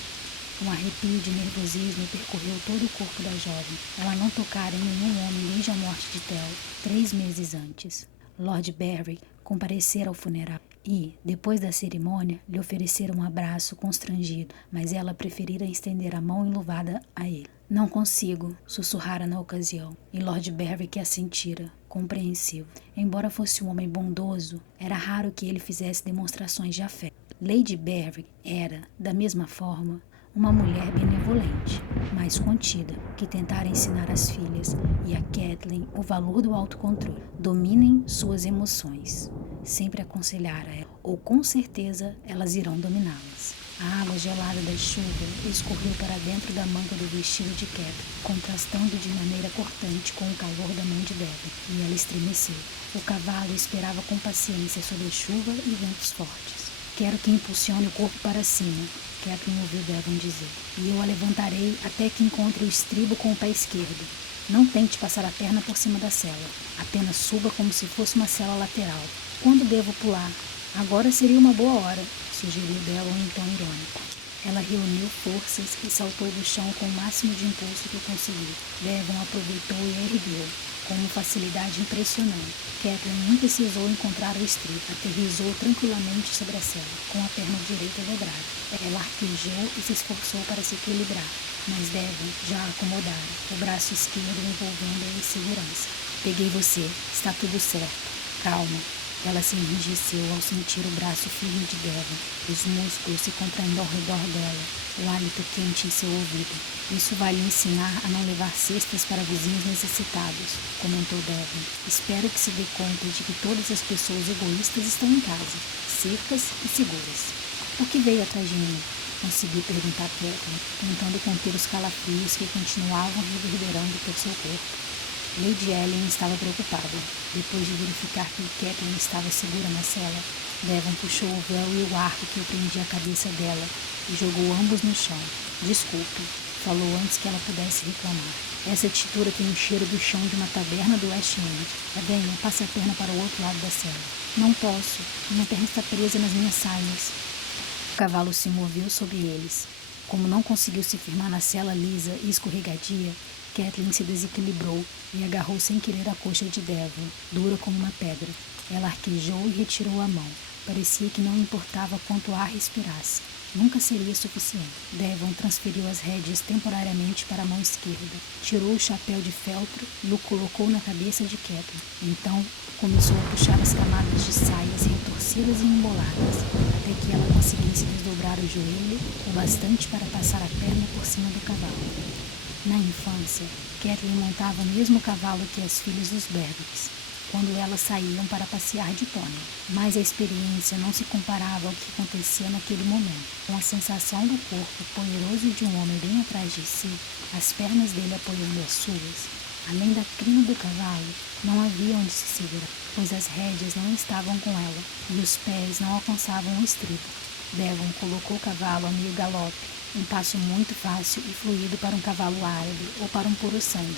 Um arrepio de nervosismo percorreu todo o corpo da jovem. Ela não tocara em nenhum homem desde a morte de Tel, 3 meses antes. Lord Barry comparecera ao funeral e, depois da cerimônia, lhe ofereceram um abraço constrangido, mas ela preferira estender a mão enluvada a ele. Não consigo, sussurrara na ocasião, e Lord Barry que assentira, compreensivo. Embora fosse um homem bondoso, era raro que ele fizesse demonstrações de afeto. Lady Barry era, da mesma forma, uma mulher benevolente, mas contida, que tentara ensinar às filhas e a Kathleen o valor do autocontrole. Dominem suas emoções. sempre aconselhara ela, ou com certeza elas irão dominá-las. A água gelada da chuva escorreu para dentro da manga do vestido de Catelyn, contrastando de maneira cortante com o calor da mão de Devon, e ela estremeceu. O cavalo esperava com paciência sob a chuva e ventos fortes. Quero que impulsione o corpo para cima, Catelyn ouviu Devon dizer, e eu a levantarei até que encontre o estribo com o pé esquerdo. Não tente passar a perna por cima da sela, apenas suba como se fosse uma sela lateral. Quando devo pular? Agora seria uma boa hora, sugeriu Devon em tom irônico. Ela reuniu forças e saltou do chão com o máximo de impulso que conseguiu. Devon aproveitou e a ergueu, com uma facilidade impressionante. Catelyn nem precisou encontrar o estribo. Aterrissou tranquilamente sobre a sela, com a perna direita dobrada. Ela arquejou e se esforçou para se equilibrar, mas Devon já a acomodara, o braço esquerdo envolvendo-a em segurança. Peguei você, está tudo certo. Calma. Ela se enrijeceu ao sentir o braço firme de Devon, os músculos se contraindo ao redor dela, o hálito quente em seu ouvido. Isso vai lhe ensinar a não levar cestas para vizinhos necessitados, comentou Devon. Espero que se dê conta de que todas as pessoas egoístas estão em casa, secas e seguras. Por que veio atrás de mim? Consegui perguntar Catelyn, tentando conter os calafrios que continuavam reverberando por seu corpo. Lady Ellen estava preocupada. Depois de verificar que Catelyn estava segura na cela, Devon puxou o véu e o arco que prendia a cabeça dela e jogou ambos no chão. Desculpe, falou antes que ela pudesse reclamar. Essa tintura tem o cheiro do chão de uma taberna do West End. Venha, passe a perna para o outro lado da cela. Não posso. Minha perna está presa nas minhas saias. O cavalo se moveu sobre eles. Como não conseguiu se firmar na cela lisa e escorregadia, Catelyn se desequilibrou e agarrou sem querer a coxa de Devon, dura como uma pedra. Ela arquejou e retirou a mão. Parecia que não importava quanto ar respirasse. Nunca seria suficiente. Devon transferiu as rédeas temporariamente para a mão esquerda. Tirou o chapéu de feltro e o colocou na cabeça de Catelyn. Então, começou a puxar as camadas de saias retorcidas e emboladas, até que ela conseguisse desdobrar o joelho o bastante para passar a perna por cima do cavalo. Na infância, Catelyn montava o mesmo cavalo que as filhas dos Berdocks, quando elas saíam para passear de pônei. Mas a experiência não se comparava ao que acontecia naquele momento. Com a sensação do corpo poderoso de um homem bem atrás de si, as pernas dele apoiando as suas, além da crina do cavalo, não havia onde se segurar, pois as rédeas não estavam com ela e os pés não alcançavam o estribo. Devon colocou o cavalo a meio galope, um passo muito fácil e fluido para um cavalo árabe ou para um puro-sangue,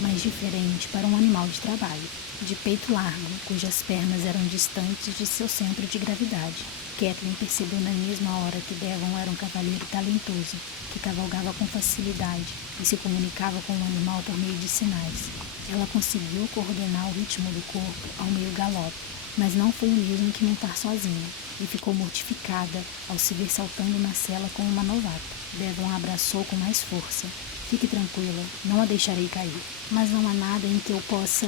mas diferente para um animal de trabalho, de peito largo, cujas pernas eram distantes de seu centro de gravidade. Catelyn percebeu na mesma hora que Devon era um cavaleiro talentoso, que cavalgava com facilidade e se comunicava com o animal por meio de sinais. Ela conseguiu coordenar o ritmo do corpo ao meio galope, mas não foi o mesmo que montar sozinha, e ficou mortificada ao se ver saltando na cela como uma novata. Devon a abraçou com mais força. Fique tranquila, não a deixarei cair. Mas não há nada em que eu possa...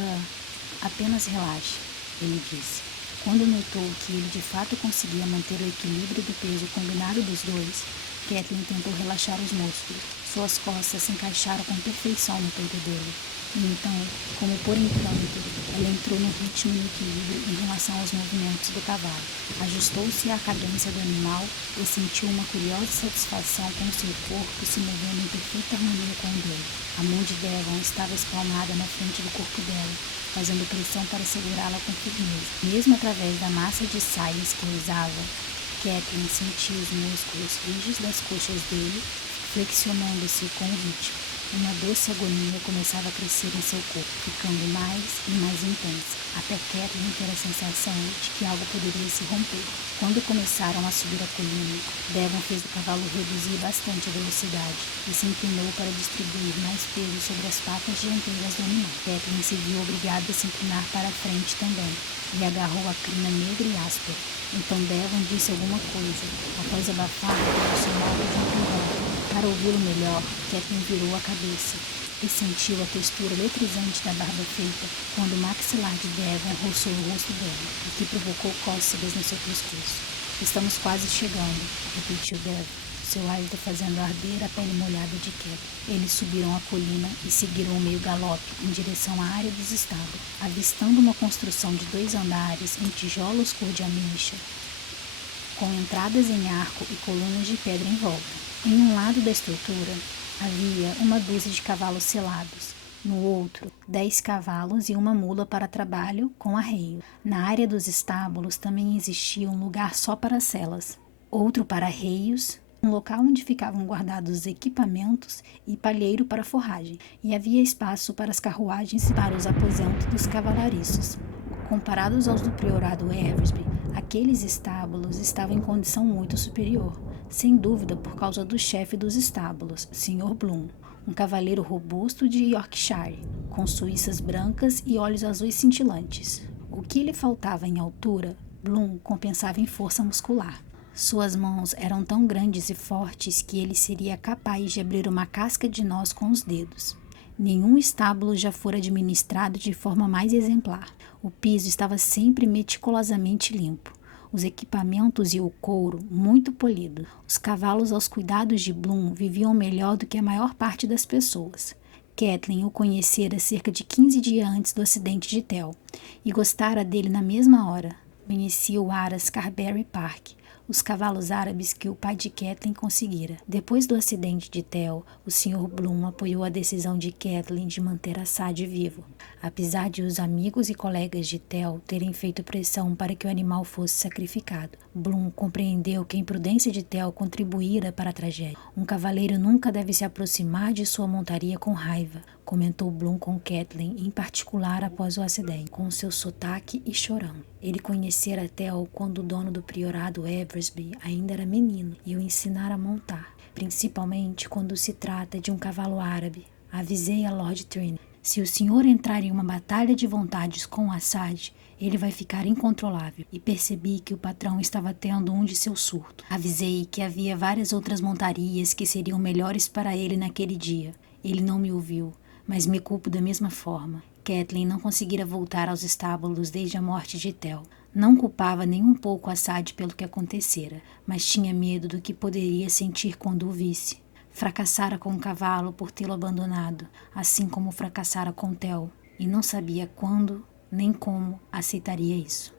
Apenas relaxe, ele disse. Quando notou que ele de fato conseguia manter o equilíbrio do peso combinado dos dois, Catelyn tentou relaxar os músculos. Suas costas se encaixaram com perfeição no peito dele. E então, como por encanto, ela entrou no ritmo e no equilíbrio em relação aos movimentos do cavalo. Ajustou-se à cadência do animal e sentiu uma curiosa satisfação com seu corpo se movendo em perfeita harmonia com o dele. A mão de Devon estava espalmada na frente do corpo dela, fazendo pressão para segurá-la com firmeza. Mesmo através da massa de saias que usava, Catelyn sentia os músculos rígidos das coxas dele flexionando-se com o ritmo. Uma doce agonia começava a crescer em seu corpo, ficando mais e mais intensa, até Catelyn ter a sensação de que algo poderia se romper. Quando começaram a subir a colina, Devon fez o cavalo reduzir bastante a velocidade e se inclinou para distribuir mais peso sobre as patas dianteiras do animal. Catelyn se viu obrigada a se inclinar para a frente também e agarrou a crina negra e áspera. Então Devon disse alguma coisa, após abafar pelo seu modo de empurrar. Para ouvi-lo melhor, Catelyn virou a cabeça e sentiu a textura eletrizante da barba feita quando o maxilar de Devon roçou o rosto dela, o que provocou cócegas no seu pescoço. Estamos quase chegando, repetiu Devon. seu hálito fazendo arder a pele molhada de Cat. Eles subiram a colina e seguiram o meio galope em direção à área dos estábulos, avistando uma construção de 2 andares em tijolos cor de ameixa, com entradas em arco e colunas de pedra em volta. Em um lado da estrutura havia uma dúzia de cavalos selados. No outro, 10 cavalos e uma mula para trabalho com arreio. Na área dos estábulos também existia um lugar só para celas, outro para arreios, um local onde ficavam guardados os equipamentos e palheiro para forragem, e havia espaço para as carruagens e para os aposentos dos cavalariços. Comparados aos do priorado Eversby, aqueles estábulos estavam em condição muito superior, sem dúvida por causa do chefe dos estábulos, Sr. Bloom, um cavaleiro robusto de Yorkshire, com suíças brancas e olhos azuis cintilantes. O que lhe faltava em altura, Bloom compensava em força muscular. Suas mãos eram tão grandes e fortes que ele seria capaz de abrir uma casca de noz com os dedos. Nenhum estábulo já fora administrado de forma mais exemplar. O piso estava sempre meticulosamente limpo. Os equipamentos e o couro muito polido. Os cavalos aos cuidados de Bloom viviam melhor do que a maior parte das pessoas. Kathleen o conhecera cerca de 15 dias antes do acidente de Tel e gostara dele na mesma hora. Conhecia o Aras Carberry Park, os cavalos árabes que o pai de Kathleen conseguira. Depois do acidente de Tel, o Sr. Bloom apoiou a decisão de Kathleen de manter Assad vivo, apesar de os amigos e colegas de Tel terem feito pressão para que o animal fosse sacrificado. Bloom compreendeu que a imprudência de Tel contribuíra para a tragédia. Um cavaleiro nunca deve se aproximar de sua montaria com raiva, comentou Bloom com Kathleen, em particular após o acidente, com seu sotaque e chorão. Ele conhecera Tel quando o dono do priorado Eversby ainda era menino e o ensinara a montar, principalmente quando se trata de um cavalo árabe. Avisei a Lord Trin: se o senhor entrar em uma batalha de vontades com Assad, ele vai ficar incontrolável. E percebi que o patrão estava tendo um de seus surtos. Avisei que havia várias outras montarias que seriam melhores para ele naquele dia. Ele não me ouviu, mas me culpo da mesma forma. Kathleen não conseguira voltar aos estábulos desde a morte de Tel. Não culpava nem um pouco Assad pelo que acontecera, mas tinha medo do que poderia sentir quando o visse. Fracassara com o cavalo por tê-lo abandonado, assim como fracassara com Tel, e não sabia quando nem como aceitaria isso.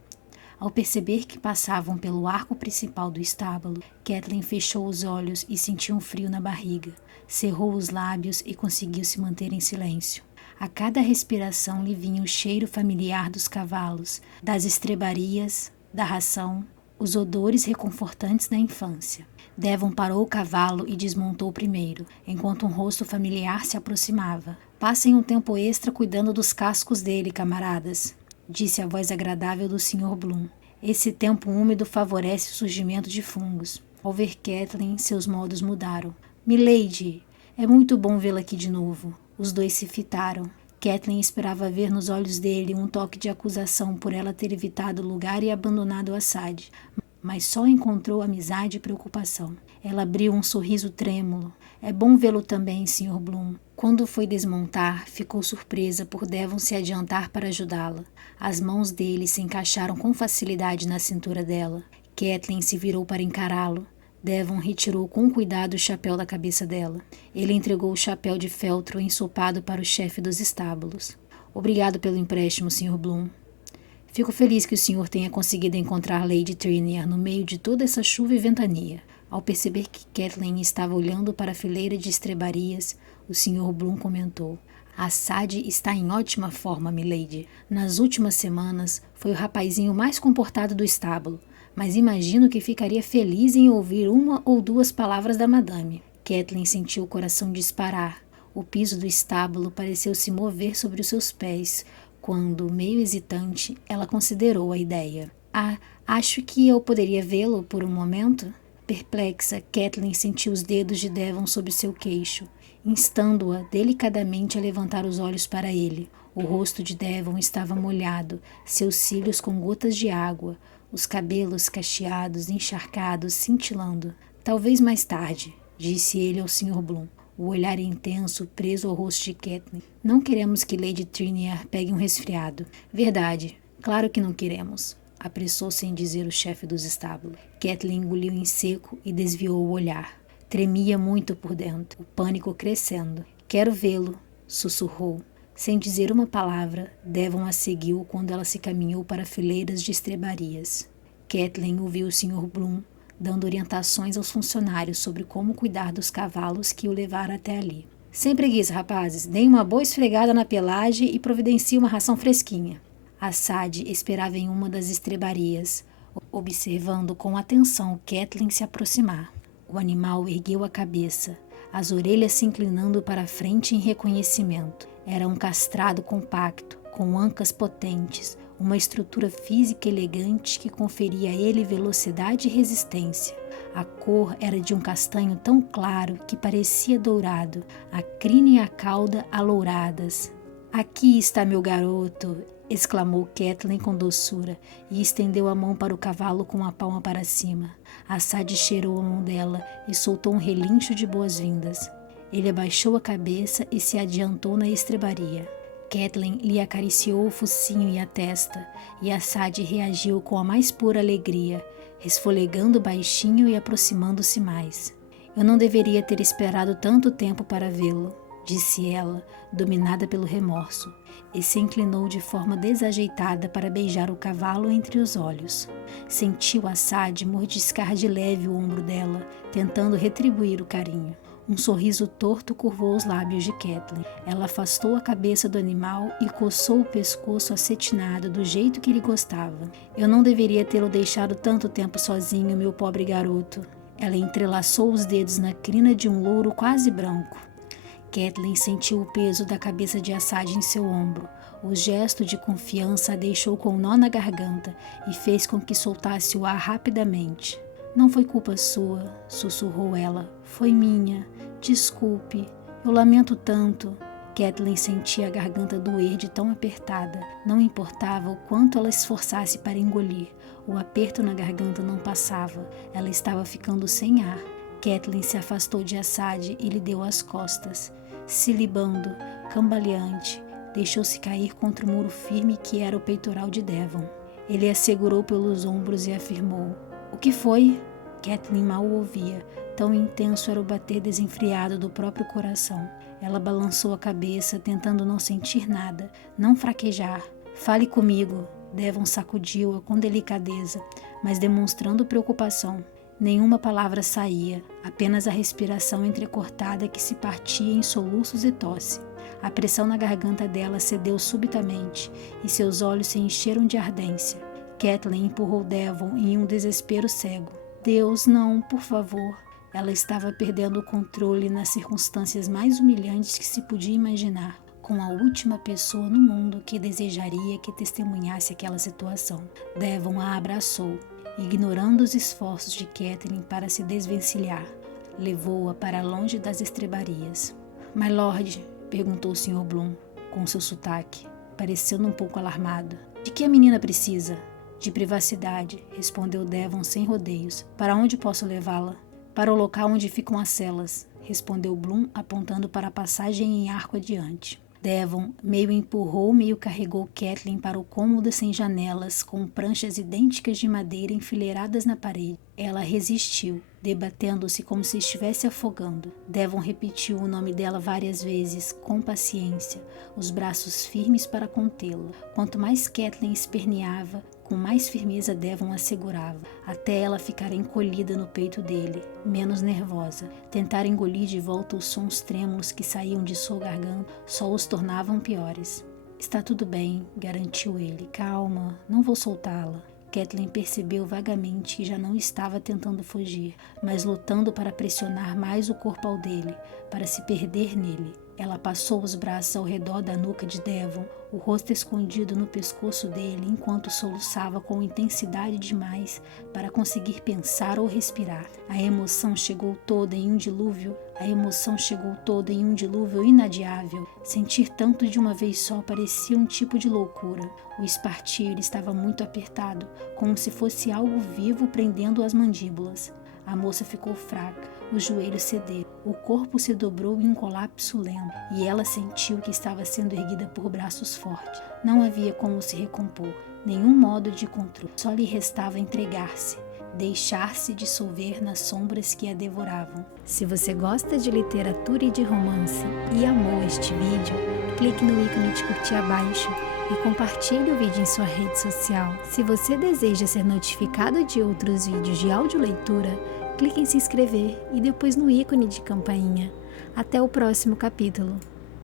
Ao perceber que passavam pelo arco principal do estábulo, Kathleen fechou os olhos e sentiu um frio na barriga. Cerrou os lábios e conseguiu se manter em silêncio. A cada respiração lhe vinha o cheiro familiar dos cavalos, das estrebarias, da ração, os odores reconfortantes da infância. Devon parou o cavalo e desmontou primeiro, enquanto um rosto familiar se aproximava. Passem um tempo extra cuidando dos cascos dele, camaradas, disse a voz agradável do Sr. Bloom. Esse tempo úmido favorece o surgimento de fungos. Ao ver Kathleen, seus modos mudaram. Milady, é muito bom vê-la aqui de novo. Os dois se fitaram. Kathleen esperava ver nos olhos dele um toque de acusação por ela ter evitado o lugar e abandonado Assad, mas só encontrou amizade e preocupação. Ela abriu um sorriso trêmulo. É bom vê-lo também, Sr. Bloom. Quando foi desmontar, ficou surpresa por Devon se adiantar para ajudá-la. As mãos dele se encaixaram com facilidade na cintura dela. Kathleen se virou para encará-lo. Devon retirou com cuidado o chapéu da cabeça dela. Ele entregou o chapéu de feltro ensopado para o chefe dos estábulos. Obrigado pelo empréstimo, Sr. Bloom. Fico feliz que o senhor tenha conseguido encontrar Lady Trinier no meio de toda essa chuva e ventania. Ao perceber que Kathleen estava olhando para a fileira de estrebarias, o Sr. Bloom comentou: Assad está em ótima forma, milady. Nas últimas semanas, foi o rapazinho mais comportado do estábulo, mas imagino que ficaria feliz em ouvir uma ou duas palavras da madame. Kathleen sentiu o coração disparar. O piso do estábulo pareceu se mover sobre os seus pés, quando, meio hesitante, ela considerou a ideia. Acho que eu poderia vê-lo por um momento? Perplexa, Kathleen sentiu os dedos de Devon sobre seu queixo, instando-a delicadamente a levantar os olhos para ele. O rosto de Devon estava molhado, seus cílios com gotas de água, os cabelos cacheados, encharcados, cintilando. Talvez mais tarde, disse ele ao Sr. Bloom, o olhar intenso preso ao rosto de Kathleen. Não queremos que Lady Trinier pegue um resfriado. Verdade, claro que não queremos, apressou-se em dizer o chefe dos estábulos. Kathleen engoliu em seco e desviou o olhar. Tremia muito por dentro, o pânico crescendo. Quero vê-lo, sussurrou. Sem dizer uma palavra, Devon a seguiu quando ela se caminhou para fileiras de estrebarias. Kathleen ouviu o Sr. Bloom dando orientações aos funcionários sobre como cuidar dos cavalos que o levaram até ali. Sem preguiça, rapazes, deem uma boa esfregada na pelagem e providenciem uma ração fresquinha. Assad esperava em uma das estrebarias, observando com atenção Kathleen se aproximar. O animal ergueu a cabeça, as orelhas se inclinando para a frente em reconhecimento. Era um castrado compacto, com ancas potentes, uma estrutura física elegante que conferia a ele velocidade e resistência. A cor era de um castanho tão claro que parecia dourado, a crina e a cauda alouradas. "Aqui está meu garoto!" exclamou Kathleen com doçura e estendeu a mão para o cavalo com a palma para cima. Assad cheirou a mão dela e soltou um relincho de boas-vindas. Ele abaixou a cabeça e se adiantou na estrebaria. Kathleen lhe acariciou o focinho e a testa, e Assad reagiu com a mais pura alegria, resfolegando baixinho e aproximando-se mais. "Eu não deveria ter esperado tanto tempo para vê-lo", disse ela, dominada pelo remorso, e se inclinou de forma desajeitada para beijar o cavalo entre os olhos. Sentiu Assad mordiscar de leve o ombro dela, tentando retribuir o carinho. Um sorriso torto curvou os lábios de Kathleen. Ela afastou a cabeça do animal e coçou o pescoço acetinado do jeito que ele gostava. "Eu não deveria tê-lo deixado tanto tempo sozinho, meu pobre garoto." Ela entrelaçou os dedos na crina de um louro quase branco. Kathleen sentiu o peso da cabeça de Assad em seu ombro. O gesto de confiança a deixou com um nó na garganta e fez com que soltasse o ar rapidamente. "Não foi culpa sua", sussurrou ela. "Foi minha. Desculpe. Eu lamento tanto." Kathleen sentia a garganta doer de tão apertada. Não importava o quanto ela esforçasse para engolir. O aperto na garganta não passava. Ela estava ficando sem ar. Kathleen se afastou de Assad e lhe deu as costas. Se libando, cambaleante, deixou-se cair contra o muro firme que era o peitoral de Devon. Ele a segurou pelos ombros e afirmou: "O que foi?" Kathleen mal o ouvia, tão intenso era o bater desenfreado do próprio coração. Ela balançou a cabeça, tentando não sentir nada, não fraquejar. "Fale comigo." Devon sacudiu-a com delicadeza, mas demonstrando preocupação. Nenhuma palavra saía, apenas a respiração entrecortada que se partia em soluços e tosse. A pressão na garganta dela cedeu subitamente e seus olhos se encheram de ardência. Kathleen empurrou Devon em um desespero cego. "Deus, não, por favor." Ela estava perdendo o controle nas circunstâncias mais humilhantes que se podia imaginar, com a última pessoa no mundo que desejaria que testemunhasse aquela situação. Devon a abraçou, ignorando os esforços de Kathleen para se desvencilhar. Levou-a para longe das estrebarias. "My Lord", perguntou o Sr. Bloom, com seu sotaque, parecendo um pouco alarmado. "De que a menina precisa?" "De privacidade", respondeu Devon sem rodeios. "Para onde posso levá-la?" "Para o local onde ficam as celas", respondeu Bloom, apontando para a passagem em arco adiante. Devon meio empurrou, meio carregou Kathleen para o cômodo sem janelas, com pranchas idênticas de madeira enfileiradas na parede. Ela resistiu, debatendo-se como se estivesse afogando. Devon repetiu o nome dela várias vezes, com paciência, os braços firmes para contê-la. Quanto mais Kathleen esperneava, com mais firmeza Devon a segurava, até ela ficar encolhida no peito dele, menos nervosa. Tentar engolir de volta os sons trêmulos que saíam de sua garganta só os tornavam piores. "Está tudo bem", garantiu ele. "Calma, não vou soltá-la." Kathleen percebeu vagamente que já não estava tentando fugir, mas lutando para pressionar mais o corpo ao dele, para se perder nele. Ela passou os braços ao redor da nuca de Devon, o rosto escondido no pescoço dele, enquanto soluçava com intensidade demais para conseguir pensar ou respirar. A emoção chegou toda em um dilúvio inadiável. Sentir tanto de uma vez só parecia um tipo de loucura. O espartilho estava muito apertado, como se fosse algo vivo prendendo as mandíbulas. A moça ficou fraca, os joelhos cederam, o corpo se dobrou em um colapso lento, e ela sentiu que estava sendo erguida por braços fortes. Não havia como se recompor, nenhum modo de controle, só lhe restava entregar-se. deixar-se dissolver nas sombras que a devoravam. Se você gosta de literatura e de romance e amou este vídeo, clique no ícone de curtir abaixo e compartilhe o vídeo em sua rede social. Se você deseja ser notificado de outros vídeos de audioleitura, clique em se inscrever e depois no ícone de campainha. Até o próximo capítulo.